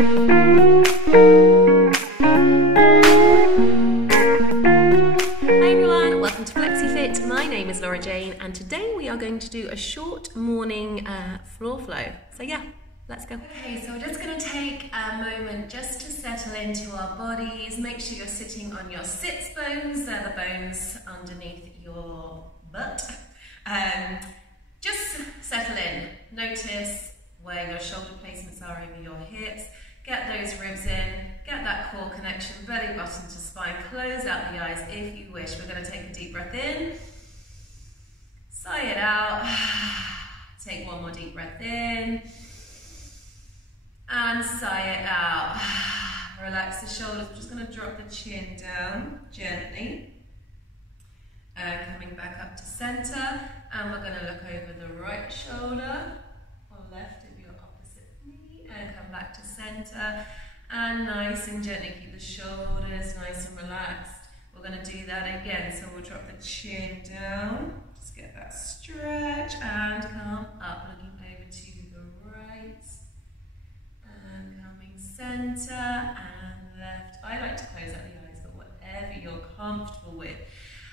everyone, welcome to FlexiFit. My name is and today we are going to do a short morning floor flow. So yeah, let's go. Okay, so we're just going to take a moment just to settle into our bodies. Make sure you're sitting on your sits bones, they're the bones underneath your butt. Just settle in. Notice where your shoulder placements are over your hips. Get those ribs in, get that core connection, belly button to spine. Close out the eyes if you wish. We're going to take a deep breath in. Sigh it out. Take one more deep breath in. And sigh it out. Relax the shoulders. We're just going to drop the chin down gently. Coming back up to center. And we're going to look over the right shoulder or left if you're opposite me. And come back to center. And nice and gently keep the shoulders nice and relaxed. We're going to do that again. So we'll drop the chin down. Just get that stretch and come up, looking over to the right. And coming center and left. I like to close out the eyes, but whatever you're comfortable with.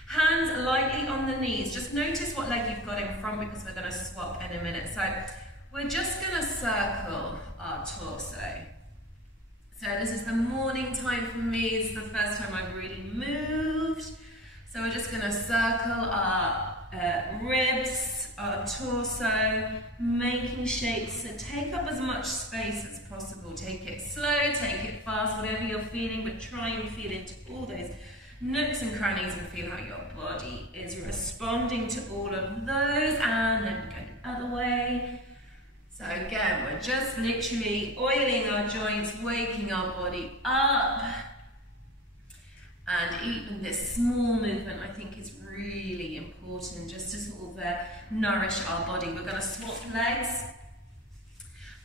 Hands lightly on the knees. Just notice what leg you've got in front because we're going to swap in a minute. So we're just going to circle our torso. So this is the morning time for me. It's the first time I've really moved. So we're just going to circle our ribs, our torso, making shapes. So take up as much space as possible. Take it slow, take it fast, whatever you're feeling, but try and feel into all those nooks and crannies and feel how your body is responding to all of those. And then we go the other way. So again, we're just literally oiling our joints, waking our body up. And even this small movement, I think, is really important just to sort of nourish our body. We're going to swap legs.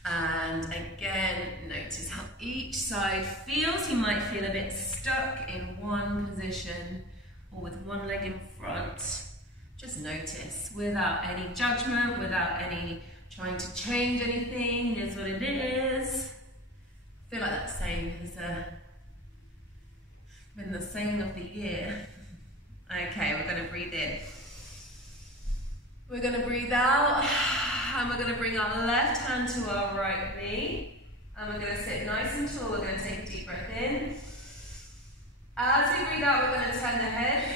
And again, notice how each side feels. You might feel a bit stuck in one position or with one leg in front. Just notice without any judgment, without any trying to change anything. It is what it is. I feel like that saying has been the saying of the year. Okay, we're going to breathe in. We're going to breathe out. And we're going to bring our left hand to our right knee. And we're going to sit nice and tall. We're going to take a deep breath in. As we breathe out, we're going to turn the head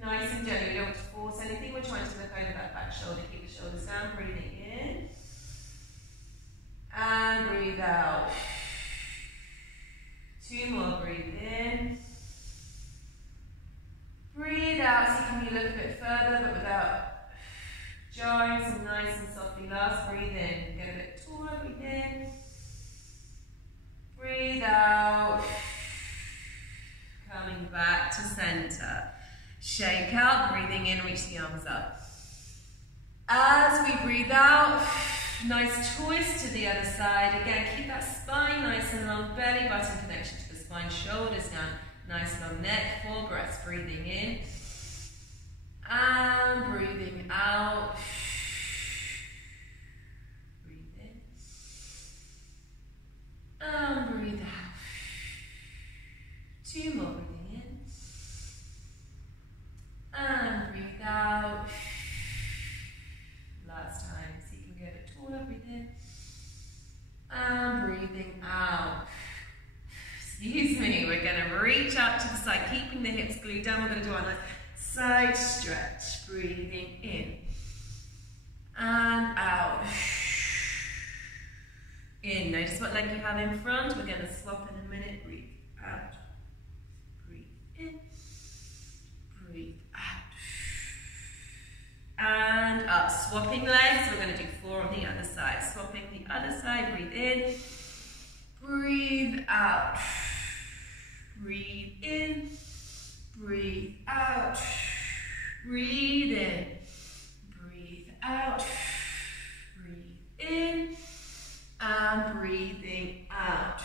nice and gently. We don't want to force anything. We're trying to look over that back shoulder. Keep the shoulders down. Breathing in. And breathe out. Two more. Breathe in. Breathe out. See, can you look a bit further, but without jarring, so nice and softly. Last, breathe in. Get a bit taller, breathe in. Breathe out. Coming back to center. Shake out, breathing in, reach the arms up. As we breathe out, nice twist to the other side. Again, keep that spine nice and long, belly button connection to the spine, shoulders down, nice long neck, 4 breaths, breathing in. And breathing out. Breathe in. And breathe out. 2 more, breathing in. And breathe out. Last time, so you can go a bit taller, breathe in. And breathing out. Excuse me, we're going to reach out to the side, keeping the hips glued down. We're going to do our nice side stretch, breathing in and out. In, notice what leg you have in front. We're going to swap in a minute. Breathe out, breathe in, breathe out, and up. Swapping legs. We're going to do 4 on the other side. Swapping the other side. Breathe in, breathe out, breathe in, breathe out, breathe in, breathe out, breathe in, and breathing out.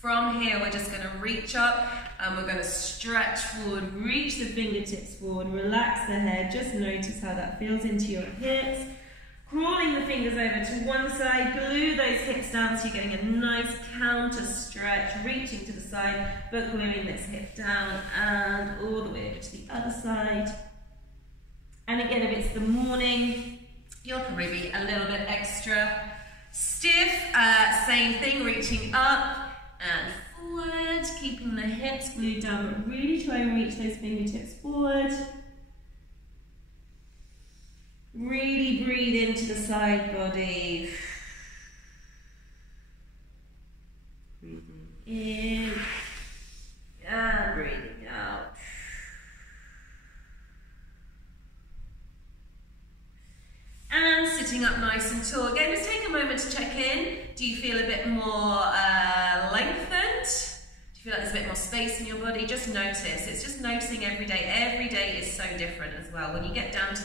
From here, we're just going to reach up and we're going to stretch forward, reach the fingertips forward, relax the head. Just notice how that feels into your hips. Crawling the fingers over to one side, glue those those hips down so you're getting a nice counter stretch, reaching to the side, but gluing this hip down and all the way over to the other side. And again, if it's the morning, you'll probably be a little bit extra stiff. Same thing, reaching up and forward, keeping the hips glued down, but really try and reach those fingertips forward. Really breathe into the side body. Breathing in and breathing out. And sitting up nice and tall. Again, just take a moment to check in. Do you feel a bit more lengthened? Do you feel like there's a bit more space in your body? Just notice. It's just noticing every day. Every day is so different as well. When you get down to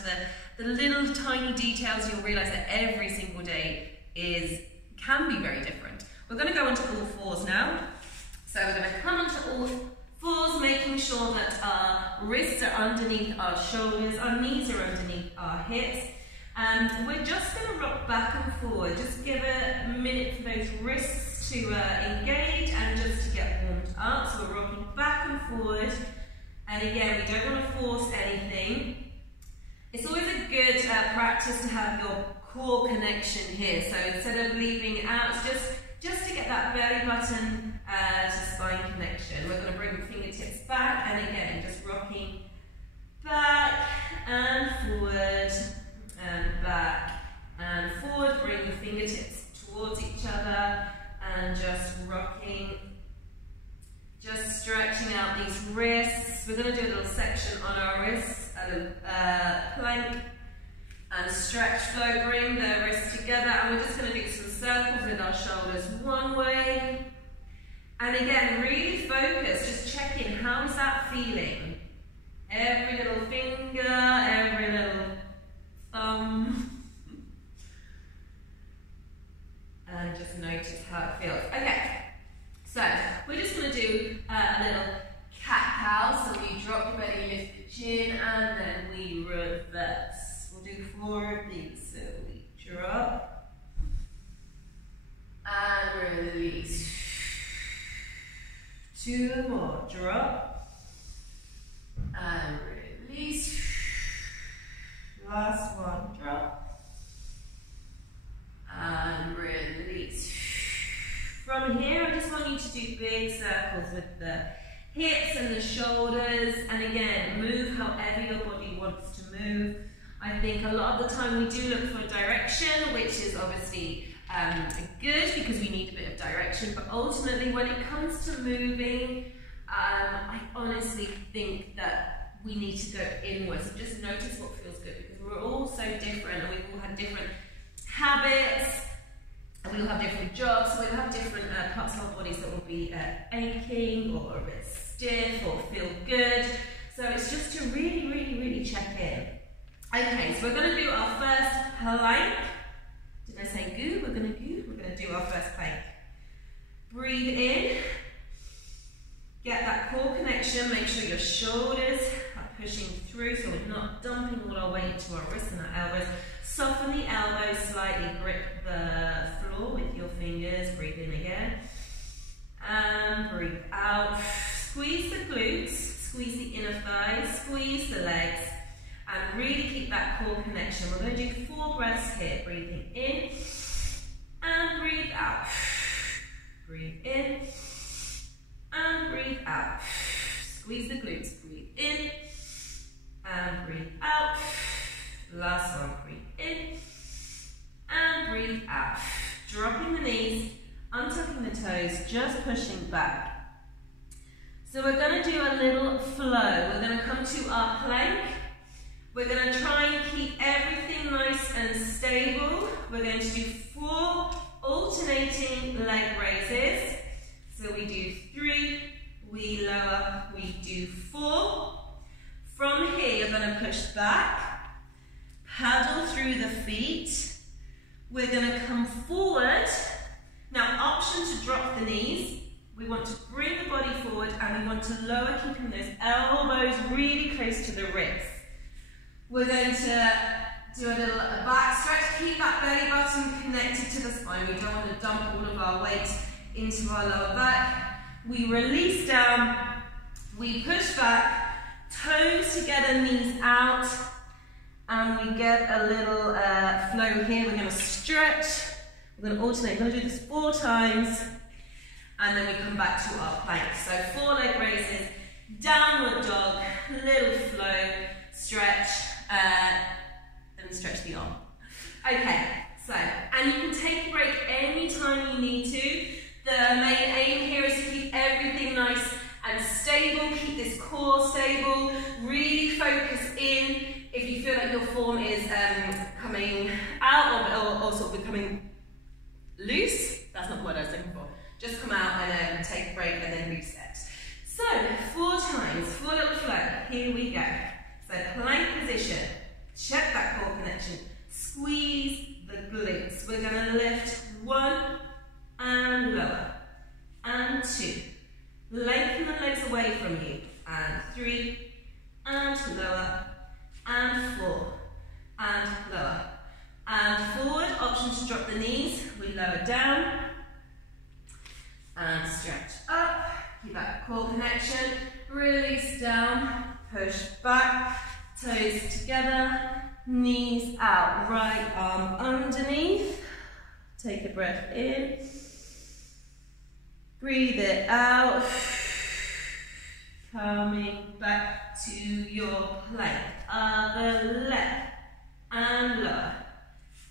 the little tiny details, you'll realise that every single day can be very different. We're going to go onto all fours now. So we're going to come onto all fours, making sure that our wrists are underneath our shoulders, our knees are underneath our hips. And we're just going to rock back and forward. Just give a minute for those wrists to engage and just to get warmed up. So we're rocking back and forward. And again, we don't want to force anything. It's always a good practice to have your core connection here. So instead of leaving out, just to get that belly button to spine connection. We're going to bring the fingertips back and again, just rocking back and forward. And back and forward, bring the fingertips towards each other and just rocking, just stretching out these wrists. We're going to do a little section on our wrists, a little plank and stretch flow, bring the wrists together and we're just going to do some circles with our shoulders one way. And again, really focus, just check in, how is that feeling? Every little finger, every little and just notice how it feels. Okay, so we're just going to do a little cat-cow. So we drop the belly, lift the chin, and then we reverse. We'll do 4 of these. So we drop and release. 2 more. Drop and release. Last one, drop, and release. From here, I just want you to do big circles with the hips and the shoulders, and again, move however your body wants to move. I think a lot of the time we do look for direction, which is obviously good because we need a bit of direction, but ultimately when it comes to moving, I honestly think that we need to go inwards and just notice what feels good because we're all so different and we've all had different habits and we all have different jobs, so we'll have different parts of our bodies that will be aching or a bit stiff or feel good. So it's just to really, really, really check in. Okay, so we're going to do our first plank. Did I say goo? We're going to do our first plank. Breathe in. Get that core connection, make sure your shoulders are pushing through so we're not dumping all our weight into our wrists and our elbows. Soften the elbows slightly, grip the floor with your fingers, breathe in again. And breathe out. Squeeze the glutes, squeeze the inner thighs, squeeze the legs, and really keep that core connection. We're going to do 4 breaths here, breathing in and breathe out. Breathe in. And breathe out. Squeeze the glutes. Breathe in. And breathe out. Last one. Breathe in. And breathe out. Dropping the knees. Untucking the toes. Just pushing back. So we're going to do a little flow. We're going to come to our plank. We're going to try and keep everything nice and stable. We're going to do 4 alternating leg raises. So we do 3, we lower, we do 4. From here, you're going to push back, paddle through the feet. We're going to come forward. Now, option to drop the knees. We want to bring the body forward and we want to lower, keeping those elbows really close to the ribs. We're going to do a little back stretch. Keep that belly button connected to the spine. We don't want to dump all of our weight into our lower back. We release down, we push back, toes together, knees out, and we get a little flow here. We're going to stretch, we're going to alternate, we're going to do this 4 times, and then we come back to our plank. So 4 leg raises, downward dog, little flow, stretch, then stretch the arm. Okay, so, and you can take a break anytime you need to. The main aim here is to keep everything nice and stable, keep this core stable, really focus in. If you feel like your form is coming out or sort of becoming loose, that's not the word I was looking for, just come out and then take a break and then reset. So, 4 times, 4 little flow, here we go. So plank position, check that core connection, squeeze the glutes. We're going to lift 1, and lower, and 2. Lengthen the legs away from you, and 3, and lower, and 4, and lower, and forward. Option to drop the knees. We lower down, and stretch up. Keep that core connection. Release down, push back, toes together, knees out, right arm underneath. Take a breath in. Breathe it out, coming back to your plank. Other leg, and lower,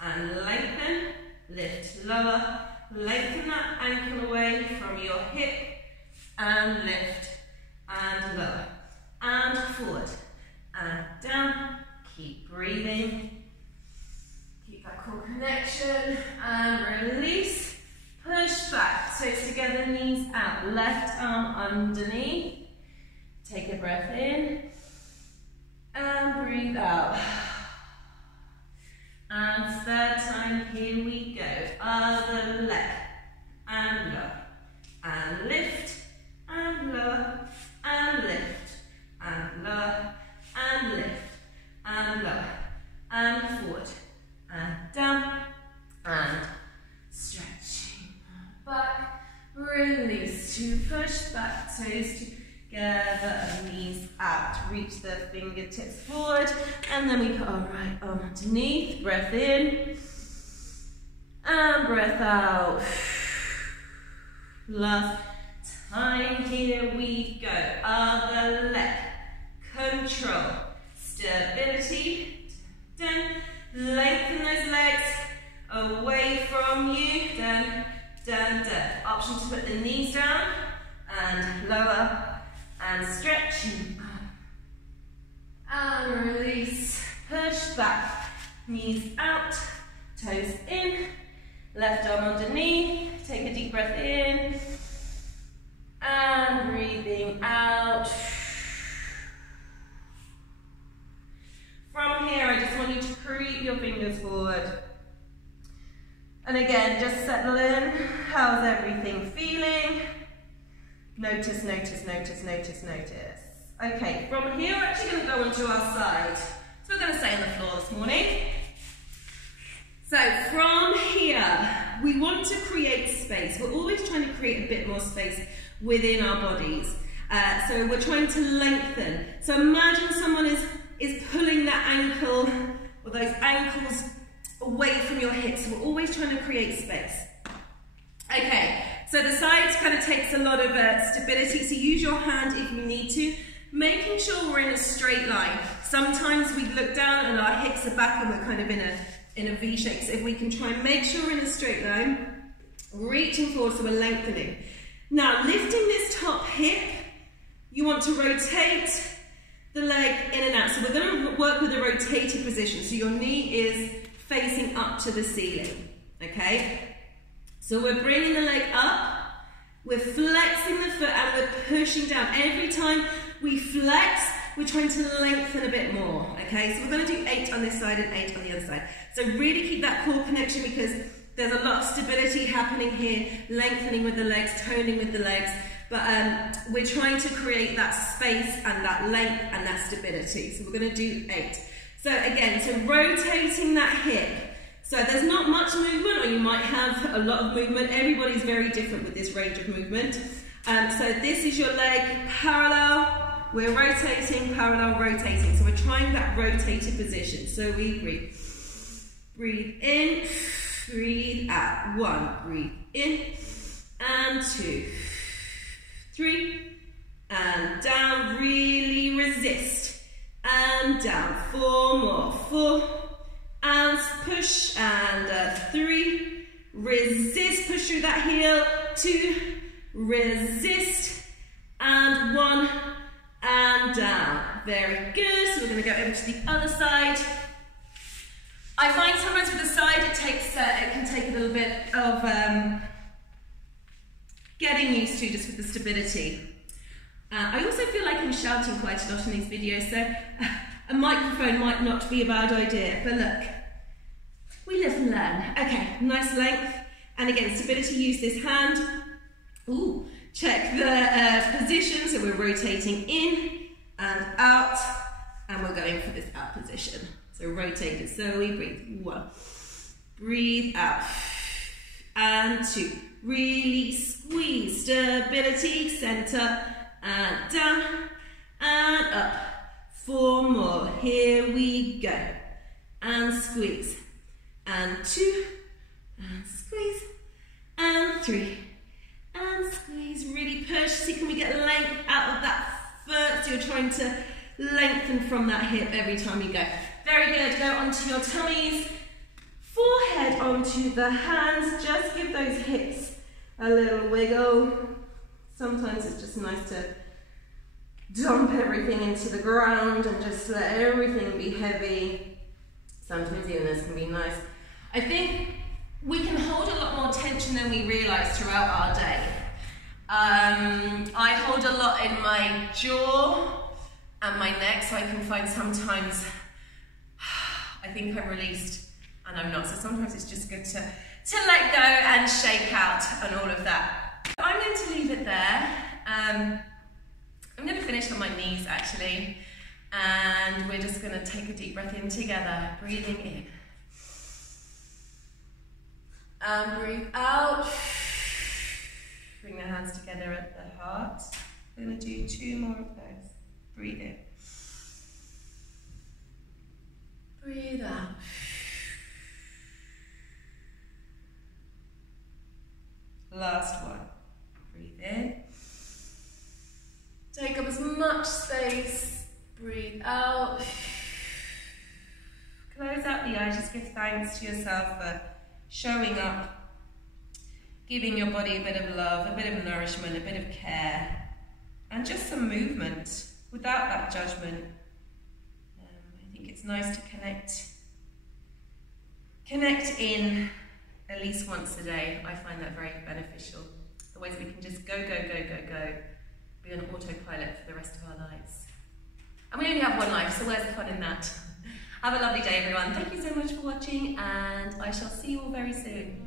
and lengthen, lift lower, lengthen that ankle away from your hip, and lift, and lower, and forward, and down, keep breathing, keep that core connection, and release. Push back, toes together, knees out, left arm underneath. Take a breath in, and breathe out. And 3rd time, here we go. Other leg, and lower, and lift, and lower, and lift, and lower, and lift, and lower, and forward, and down, and stretch. Back, release to push back, toes together, knees out, reach the fingertips forward, and then we put our right arm underneath, breath in, and breath out. Last time, here we go, other leg, control, stability, down, lengthen those legs away from you, down, down, down. Option to put the knees down and lower and stretch and release. Push back, knees out, toes in, left arm underneath. Take a deep breath in and breathing out. From here, I just want you to creep your fingers forward. And again, just settle in. How's everything feeling? Notice, notice, notice, notice, notice. Okay, from here we're actually going to go onto our side. So we're going to stay on the floor this morning. So from here, we want to create space. We're always trying to create a bit more space within our bodies. So we're trying to lengthen. So imagine someone is pulling that ankle, or those ankles, away from your hips. We're always trying to create space. Okay, so the sides kind of takes a lot of stability, so use your hand if you need to, making sure we're in a straight line. Sometimes we look down and our hips are back and we're kind of in a V shape, so if we can try and make sure we're in a straight line, reaching forward so we're lengthening. Now, lifting this top hip, you want to rotate the leg in and out. So we're going to work with a rotated position, so your knee is facing up to the ceiling, okay? So we're bringing the leg up, we're flexing the foot and we're pushing down. Every time we flex, we're trying to lengthen a bit more, okay? So we're going to do 8 on this side and 8 on the other side. So really keep that core connection because there's a lot of stability happening here, lengthening with the legs, toning with the legs, but we're trying to create that space and that length and that stability. So we're going to do 8. So again, so rotating that hip. So there's not much movement, or you might have a lot of movement. Everybody's very different with this range of movement. So this is your leg parallel. We're rotating, parallel, rotating. So we're trying that rotated position. So we breathe. Breathe in, breathe out. 1, breathe in, and 2, 3, and down. Really resist. And down. 4 more. 4, and push, and 3. Resist, push through that heel. 2, resist, and 1, and down. Very good. So we're going to go over to the other side. I find sometimes with the side it can take a little bit of getting used to, just with the stability. I also feel like I'm shouting quite a lot in these videos, so a microphone might not be a bad idea, but look, we live and learn. Okay, nice length, and again, stability, use this hand. Ooh, check the position, so we're rotating in and out, and we're going for this out position. So rotate it, so we breathe. 1, breathe out, and 2, really squeeze, stability, center, and down, and up. 4 more, here we go, and squeeze, and 2, and squeeze, and 3, and squeeze, really push. See, can we get length out of that foot? So you're trying to lengthen from that hip every time you go. Very good, go onto your tummies, forehead onto the hands, just give those hips a little wiggle. Sometimes it's just nice to dump everything into the ground and just let everything be heavy. Sometimes even this can be nice. I think we can hold a lot more tension than we realise throughout our day. I hold a lot in my jaw and my neck, so I can find sometimes I think I'm released and I'm not. So sometimes it's just good to let go and shake out and all of that. I'm going to leave it there. I'm going to finish on my knees actually, and we're just going to take a deep breath in together, breathing in. And breathe out. Bring the hands together at the heart. We're going to do 2 more of those. Breathe in. Breathe out. Last one. Breathe in. Take up as much space. Breathe out. Close out the eyes. Just give thanks to yourself for showing up, giving your body a bit of love, a bit of nourishment, a bit of care, and just some movement without that judgment. I think it's nice to connect in at least once a day. I find that very beneficial. Otherwise we can just go, be on autopilot for the rest of our lives. And we only have one life, so where's the fun in that? Have a lovely day, everyone. Thank you so much for watching, and I shall see you all very soon.